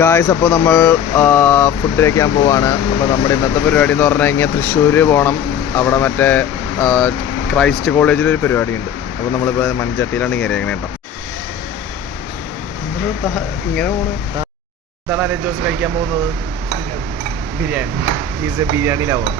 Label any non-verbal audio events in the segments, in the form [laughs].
Guys അപ്പോൾ നമ്മൾ food കഴിക്കാൻ പോവാണ്. അപ്പോൾ നമ്മുടെ ഇന്നത്തെ പരിപാടി എന്ന് പറഞ്ഞു കഴിഞ്ഞാൽ തൃശ്ശൂർ പോകണം അവിടെ മറ്റേ ക്രൈസ്റ്റ് കോളേജിൽ ഒരു പരിപാടി ഉണ്ട് അപ്പോൾ നമ്മളിപ്പോൾ മൺചട്ടിയിലാണ് കയറിയേക്കണേ കേട്ടോ. ഇങ്ങനെ പോണ്. എന്താണ് അരേ ജോസ് കഴിക്കാൻ പോകുന്നത്? ബിരിയാണി. ഈസ് ബിരിയാണിയിലാവുക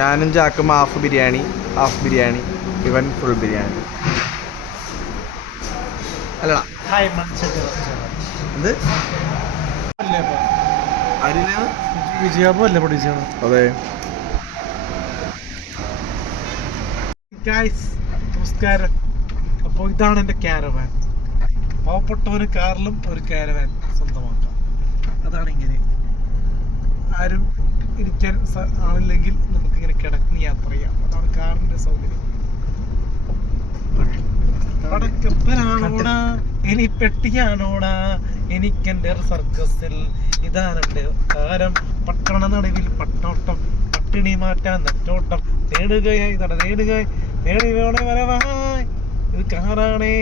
ഞാനും ചാക്കും ഹാഫ് ബിരിയാണി ഹാഫ് ബിരിയാണി ഇവൻ ഫുൾ ബിരിയാണി. അല്ലടാ. ഹായ് മനുഷ്യന്റെ എന്ത്? അല്ലേ പഠിച്ചാണ് അതെ. ഗായ്സ് നമസ്കാരം. അപ്പോൾ ഇതാണ് എന്റെ ക്യാരവാൻ പാവപ്പെട്ടവന് കാറിലും ഒരു ക്യാരവാൻ സ്വന്തമാക്കാം. അതാണ് ഇങ്ങനെ. ആരും ഇരിക്കാൻ ആളില്ലെങ്കിൽ നമുക്ക് ഇങ്ങനെ കിടക്കുന്ന യാത്ര ചെയ്യാം. അതാണ് കാറിന്റെ സൗകര്യം. പടക്കപ്പനാണോടാ? ഇനി പെട്ടിയാണോടാ എനിക്കെന്റെ സർക്കസിൽ ഇതാണെന്റെ താരം പട്ടണ നടുവിൽ പട്ടോട്ടം പട്ടിണി മാറ്റാൻ നെറ്റോട്ടം തേടുകയായി തട തേടുകയായി തേടി വേണേ വരവായി. ഇത് കാറാണേ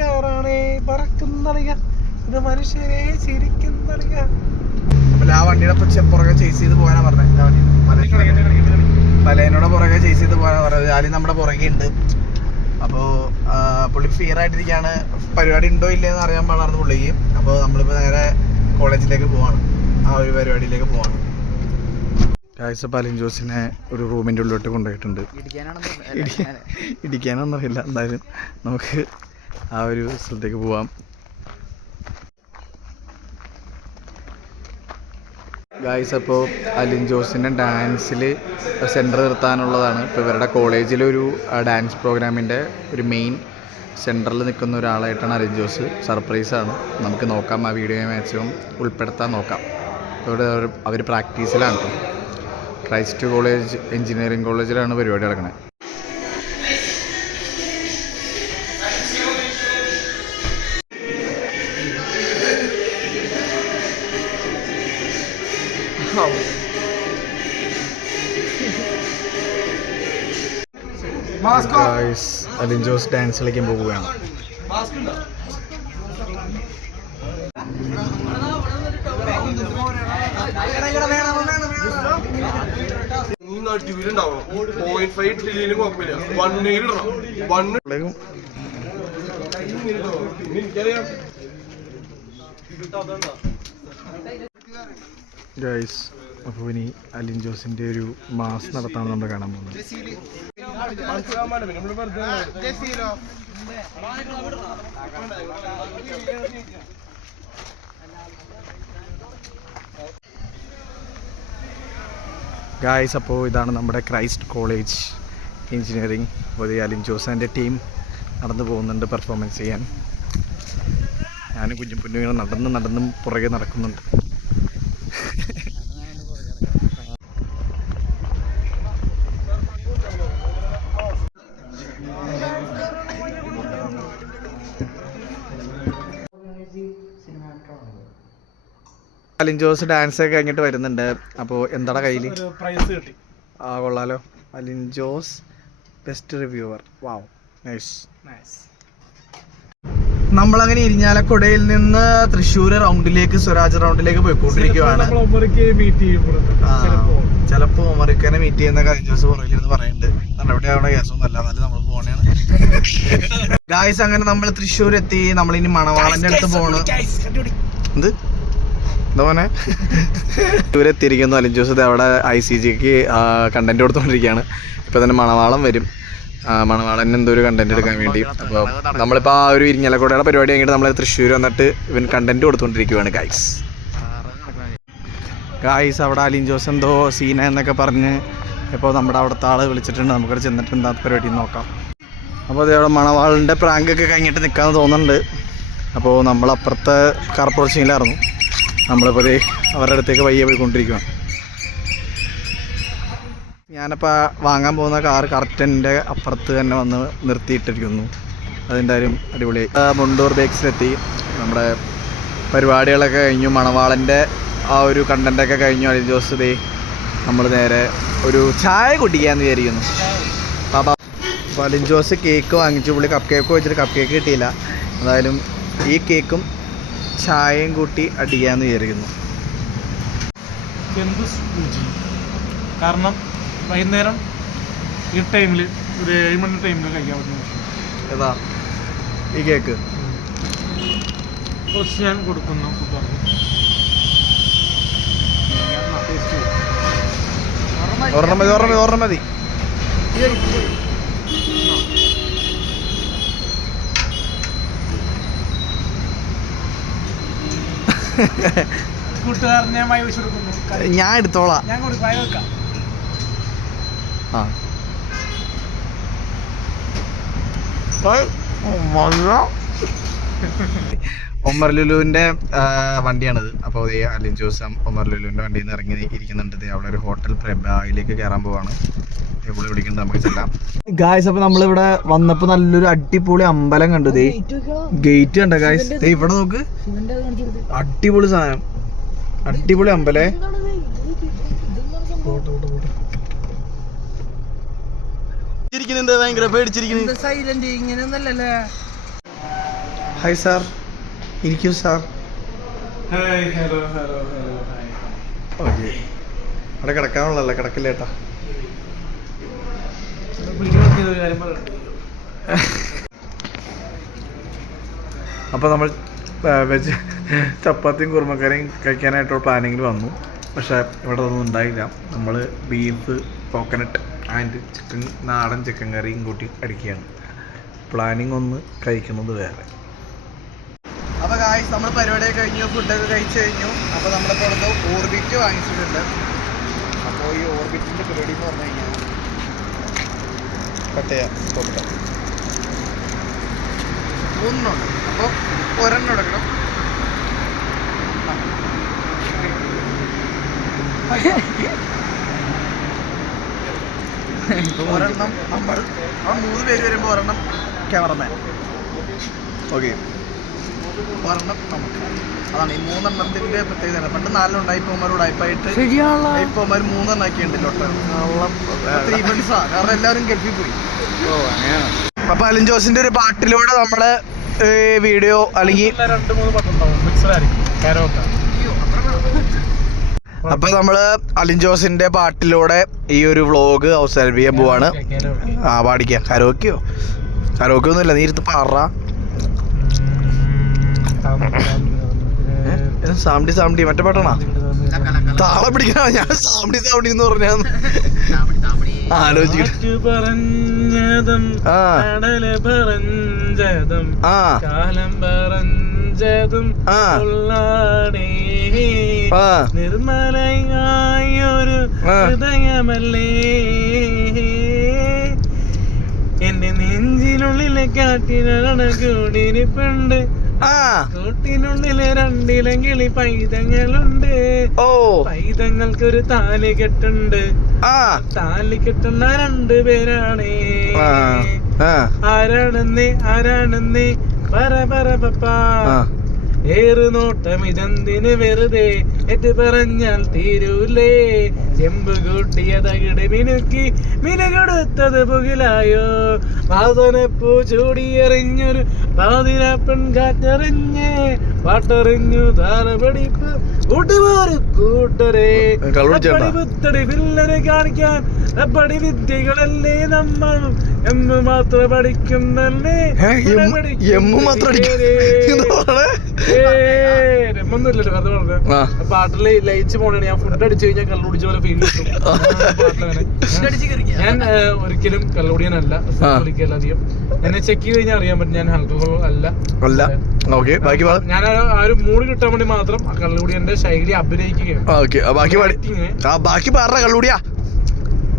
കാറാണേ പറക്കുന്നറിയ ഇത് മനുഷ്യരെ ചിരിക്കുന്നറിയ ആ വണ്ടിയുടെ പക്ഷെ പുറകെ ചേസ് ചെയ്ത് പോകാനാ പറഞ്ഞത്. പലേനോടെ പുറകെ ചേസ് ചെയ്ത് പോകാനാ പറഞ്ഞത്. ആദ്യം നമ്മുടെ പുറകെ ഉണ്ട് അപ്പോൾ പുള്ളി ഫിയർ ആയിട്ടിരിക്കുകയാണ് പരിപാടി ഉണ്ടോ ഇല്ലയെന്ന് അറിയാൻ പാടായിരുന്നു പുള്ളിക്ക്. അപ്പോൾ നമ്മളിപ്പോൾ നേരെ കോളേജിലേക്ക് പോവാണ്. ആ ഒരു പരിപാടിയിലേക്ക് പോവാണ്. കാഴ്ച പാലിൻ ജോസിനെ ഒരു റൂമിന്റെ ഉള്ളിലോട്ട് കൊണ്ടുപോയിട്ടുണ്ട്. ഇടിക്കാനൊന്നറിയില്ല എന്തായാലും നമുക്ക് ആ ഒരു സ്ഥലത്തേക്ക് പോവാം. ഗായ്സ് അപ്പോൾ അലിൻ ജോസിന്റെ ഡാൻസിൽ സെന്റർ നിർത്താനുള്ളതാണ്. ഇപ്പോൾ ഇവരുടെ കോളേജിലൊരു ഡാൻസ് പ്രോഗ്രാമിന്റെ ഒരു മെയിൻ സെന്ററിൽ നിൽക്കുന്ന ഒരാളായിട്ടാണ് അലിൻ ജോസ്. സർപ്രൈസാണ് നമുക്ക് നോക്കാം ആ വീഡിയോ മാക്സിമം ഉൾപ്പെടുത്താൻ നോക്കാം. ഇവിടെ അവർ പ്രാക്ടീസിലാണ് ക്രൈസ്റ്റ് കോളേജ് എഞ്ചിനീയറിംഗ് കോളേജിലാണ് പരിപാടി നടക്കുന്നത് ഗായ്സ് അലിൻ ജോസ് പോവുകയാണ്. ഗൈസ് അപ്പോൾ ഇനി അലിൻ ജോസിന്റെ ഒരു മാസ് നടത്താണ് നമ്മൾ കാണാൻ പോകുന്നത്. ഗായ്സ് അപ്പോൾ ഇതാണ് നമ്മുടെ ക്രൈസ്റ്റ് കോളേജ് എഞ്ചിനീയറിംഗ് അലിൻ ജോസാന്റെ ടീം നടന്നു പോകുന്നുണ്ട് പെർഫോമൻസ് ചെയ്യാൻ. ഞാനും കുഞ്ഞും കുഞ്ഞുങ്ങൾ നടന്ന് നടന്നും പുറകെ നടക്കുന്നുണ്ട്. അലിൻ ജോസ് ഡാൻസ് ഒക്കെ കഴിഞ്ഞിട്ട് വരുന്നുണ്ട്. അപ്പോൾ എന്താടാ കയ്യിൽ ഒരു പ്രൈസ് കിട്ടി. ആ കൊള്ളാലോ. Alin Jose best reviewer wow nice nice നമ്മളങ്ങനെ ഇരിഞ്ഞാലക്കുടയിൽ നിന്ന് തൃശ്ശൂർ റൗണ്ടിലേക്ക് സ്വരാജ് റൗണ്ടിലേക്ക് പോയിക്കൊണ്ടിരിക്കുകയാണ് ചിലപ്പോ അമേരിക്കനെ മീറ്റ് ചെയ്യുന്ന കഴിഞ്ഞ പുറകിൽ എന്ന് പറയുന്നുണ്ട് നടപടി അവിടെ കേസൊന്നുമല്ല എന്നാലും നമ്മൾ പോണേണ്. ഗായ്സ് അങ്ങനെ നമ്മൾ തൃശ്ശൂർ എത്തി നമ്മൾ ഇനി മണവാളന്റെ അടുത്ത് പോണ്. എന്ത്? എന്താ പോനെ തൃശ്ശൂർ എത്തിയിരിക്കുന്നു അലിൻ ജോസ് അവിടെ ഐ സി ജിക്ക് കണ്ടന്റ് കൊടുത്തോണ്ടിരിക്കുകയാണ് ഇപ്പൊ തന്നെ മണവാളം വരും. മണവാളൻ എന്തോ ഒരു കണ്ടന്റ് എടുക്കാൻ വേണ്ടി. അപ്പോൾ നമ്മളിപ്പോൾ ആ ഒരു ഇരിഞ്ഞലക്കൂടെയുടെ പരിപാടി കഴിഞ്ഞിട്ട് നമ്മൾ തൃശ്ശൂർ വന്നിട്ട് ഇവൻ കണ്ടന്റ് കൊടുത്തോണ്ടിരിക്കുവാണ് ഗായ്സ് ഗായ്സ് അവിടെ അലിൻ ജോസ് എന്തോ സീന എന്നൊക്കെ പറഞ്ഞ് ഇപ്പോൾ നമ്മുടെ അവിടുത്തെ ആൾ വിളിച്ചിട്ടുണ്ട്. നമുക്കവിടെ ചെന്നിട്ട് എന്താ പരിപാടി നോക്കാം. അപ്പോൾ അതേപോലെ മണവാളിന്റെ പ്രാങ്കൊക്കെ കഴിഞ്ഞിട്ട് നിൽക്കാമെന്ന് തോന്നുന്നുണ്ട്. അപ്പോൾ നമ്മളപ്പുറത്തെ കറപ്പുറച്ചിലായിരുന്നു നമ്മളിപ്പോൾ ഇത് അവരുടെ അടുത്തേക്ക് വയ്യ പോയിക്കൊണ്ടിരിക്കുകയാണ് ഞാനപ്പോൾ വാങ്ങാൻ പോകുന്ന കാർ കറക്റ്റ് എന്റെ അപ്പുറത്ത് തന്നെ വന്ന് നിർത്തിയിട്ടിരിക്കുന്നു. അതെന്തായാലും അടിപൊളി മുണ്ടൂർ ബേക്സിലെത്തി നമ്മുടെ പരിപാടികളൊക്കെ കഴിഞ്ഞു. മണവാളന്റെ ആ ഒരു കണ്ടന്റൊക്കെ കഴിഞ്ഞു. അലി ജോസ് ദേ നമ്മൾ നേരെ ഒരു ചായ കുടിക്കാന്ന് വിചാരിക്കുന്നു. പാപ്പ ദിവസം അലിൻ ജോസ് കേക്ക് വാങ്ങിച്ചു. പുള്ളി കപ്പ് കേക്ക് വെച്ചിട്ട് കപ്പ് കേക്ക് കിട്ടിയില്ല. എന്തായാലും ഈ കേക്കും ചായയും കൂട്ടി അടിക്കാന്ന് വിചാരിക്കുന്നു. എന്ത് രുചി. കാരണം വൈകുന്നേരം ഈ ടൈമിൽ ഒരു ഏഴ് മണി ടൈമിൽ കഴിക്കാൻ പറ്റുന്ന ഏതാ? ഈ കേക്ക് കുറച്ച് ഞാൻ കൊടുക്കുന്നു ഫുഡ് ഒരെണ്ണം മതി ഒരെണ്ണം ഒരെണ്ണം മതി. ഞാൻ എടുത്തോളാം. ആ. ഒമർ ലുലുവിന്റെ വണ്ടിയാണിത്. അപ്പോൾ ദേ അലിൻ ജോസ് ഒമർ ലുലുവിന്റെ വണ്ടിയിൽ നിന്ന് ഇറങ്ങി ഇരിക്കുന്നുണ്ട്. അവിടെ ഒരു ഹോട്ടൽ പ്രഭായിലേക്ക് കയറാൻ പോവാണ്. വിളിക്കുന്നത് നമുക്ക് ചെല്ലാം. ഗായ്സ് അപ്പൊ നമ്മളിവിടെ വന്നപ്പോ നല്ലൊരു അടിപൊളി അമ്പലം കണ്ടു ദേ. ഗേറ്റ് കണ്ട ഗായ്സ് ദേ ഇവിടെ നോക്ക്. അടിപൊളി സാധനം. അടിപൊളി അമ്പലേ. ഭയങ്കര പേടിച്ചിരിക്കുന്നു? ഹായ് സാർ ഇരിക്കൂ sir. Hi hello hello hello hi okay അവിടെ കിടക്കാനുള്ള കിടക്കില്ലേട്ടാ അപ്പോൾ നമ്മൾ വെജ് ചപ്പാത്തിയും കുറുമക്കറിയും കഴിക്കാനായിട്ടുള്ള പ്ലാനിങ്ങിൽ വന്നു. പക്ഷേ ഇവിടെ ഒന്നും ഉണ്ടായില്ല. നമ്മൾ ബീഫ് കോക്കനട്ട് ആൻഡ് ചിക്കൻ നാടൻ ചിക്കൻ കറിയും കൂട്ടി അടിക്കുകയാണ്. പ്ലാനിങ് ഒന്ന് കഴിക്കുന്നത് വേറെ. അപ്പോൾ ഗായ്സ് നമ്മൾ പരിപാടിയൊക്കെ കഴിഞ്ഞു ഫുഡൊക്കെ കഴിച്ചു കഴിഞ്ഞു. അപ്പോൾ നമ്മളിപ്പോൾ ഇവിടുന്ന് ഓർബിറ്റ് വാങ്ങിച്ചിട്ടുണ്ട്. അപ്പോൾ ഈ ഓർബിറ്റിന്റെ പരിപാടി എന്ന് പറഞ്ഞു കഴിഞ്ഞാൽ പട്ടയ മൂന്നെണ്ണം അപ്പോൾ ഒരെണ്ണം എടുക്കണം ഒരെണ്ണം നമ്മൾ ആ. മൂന്ന് പേര് വരുമ്പോൾ ഒരെണ്ണം ക്യാമറമാൻ ഓക്കെ ഒരെണ്ണം നമുക്ക്. അതാണ് ഈ മൂന്നെണ്ണത്തിന്റെ പ്രത്യേകത പണ്ട് നാലെണ്ണം ഇപ്പോൾ ഉമ്മർ ഉടായ്പായിട്ട് ഇപ്പൊ ഉമ്മർ മൂന്നെണ്ണം ആക്കിയുണ്ട് ഫ്രണ്ട്സാ കാരണം എല്ലാവരും ഗൾഫിൽ പോയി. അപ്പൊ അലിൻ ജോസിന്റെ ഒരു പാട്ടിലൂടെ നമ്മൾ വീഡിയോ അല്ലെങ്കിൽ രണ്ട് മൂന്ന് പട്ടുണ്ടാവും. അപ്പൊ നമ്മൾ അലിൻ ജോസിന്റെ പാട്ടിലൂടെ ഈ ഒരു വ്ളോഗ് അവസാനിപ്പിക്കാൻ പോവാണ്. ആ പാടിക്കാം. കരോക്കിയോ കരോക്കിയൊന്നുമില്ല നീ ഇരുന്ന് പറ. സാംഡി സാമ്പി മറ്റേ പാട്ടാണോ? താള പിടിക്കണ? ഞാൻ സാമ്പി സാമ്പി എന്ന് പറഞ്ഞ പറഞ്ഞതും ആ. കാലം പറഞ്ഞതും നിർമ്മലയായൊരു ഹൃദയമല്ലേ? എന്റെ നെഞ്ചിനുള്ളിലെ കാട്ടിനാണ് കൂടിരിപ്പുണ്ട് ആ കൂട്ടിനുള്ളിലെ രണ്ടിലും കിളി പൈതങ്ങളുണ്ട്. ഓ. പൈതങ്ങൾക്കൊരു താലി കെട്ടുണ്ട്. ആ. താലി കെട്ടുന്ന രണ്ടു പേരാണ്. ആരാണെന്ന് ആരാണെന്ന്? പറ പറ പപ്പാ. ഏറുനോട്ടം ഏറ് നോട്ടം ഇതെന്തിന് വെറുതെ? എറ്റ് പറഞ്ഞാൽ തീരൂലേ. ചെമ്പ് കൂട്ടിയ തകിട് മിനുക്കി മിനുകൊടുത്തത് പുകിലായോ. വാസനപ്പൂ ചൂടിയെറിഞ്ഞൊരു പാതിര പെൺകാറ്ററിഞ്ഞ് പാട്ടറിഞ്ഞു ധാരപടിപ്പ് കൂട്ടുപോരു കൂട്ടരെ. കാണിക്കാൻ അപ്പടി വിദ്യകളല്ലേ നമ്മൾ? എന്ന് മാത്രം പഠിക്കുന്നല്ലേ? പറഞ്ഞു പാട്ടിൽ ലയിച്ച് പോണേ ഞാൻ ഫുഡ് അടിച്ചു കഴിഞ്ഞാൽ കള്ളുടിച്ച പോലെ ഫീൽ കിട്ടും. ഞാൻ ഒരിക്കലും കള്ളുടിയനല്ല. ഒരിക്കലും അധികം. എന്നെ ചെക്ക് ചെയ്ത് കഴിഞ്ഞാൽ അറിയാൻ പറ്റും ഞാൻ ആൽക്കഹോൾ അല്ല. അല്ല. ഓക്കെ ബാക്കി പാ ഞാൻ ആ- ഒരു മൂഡ് കിട്ടാൻ വേണ്ടി മാത്രം കള്ളുടിയന്റെ ശൈലി അഭിനയിക്കുകയാണ്. ഓക്കെ ബാക്കി പാടി. ബാക്കി പാറ കള്ളൂടിയാ.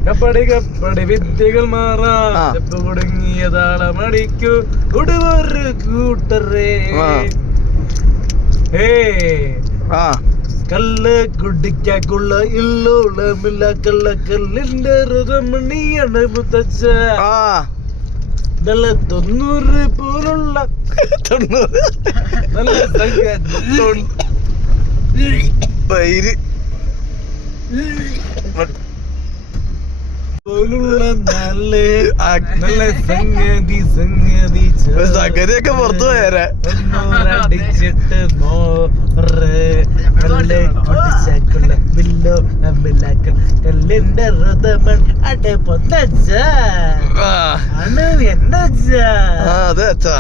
കപ്പടി കപ്പടി വിദ്യകൾ മാറാ. ആ. ചെപ്പ് കുടുങ്ങിയ താളമടിക്കൂ ഉടുവൊരു കൂട്ടറേ. ഏ ആ. കല്ല് കുടിക്കുള്ള ഇല്ലോളമില്ല. കള്ള കല്ലിന്റെ രമണിയാണ് മുത്തച്ഛ. നല്ല തൊണ്ണൂറ് പോലുള്ള. തൊണ്ണൂറ്. നല്ല തൈര് അണു [laughs] പുറത്തു ആ, അതെ അച്ഛാ.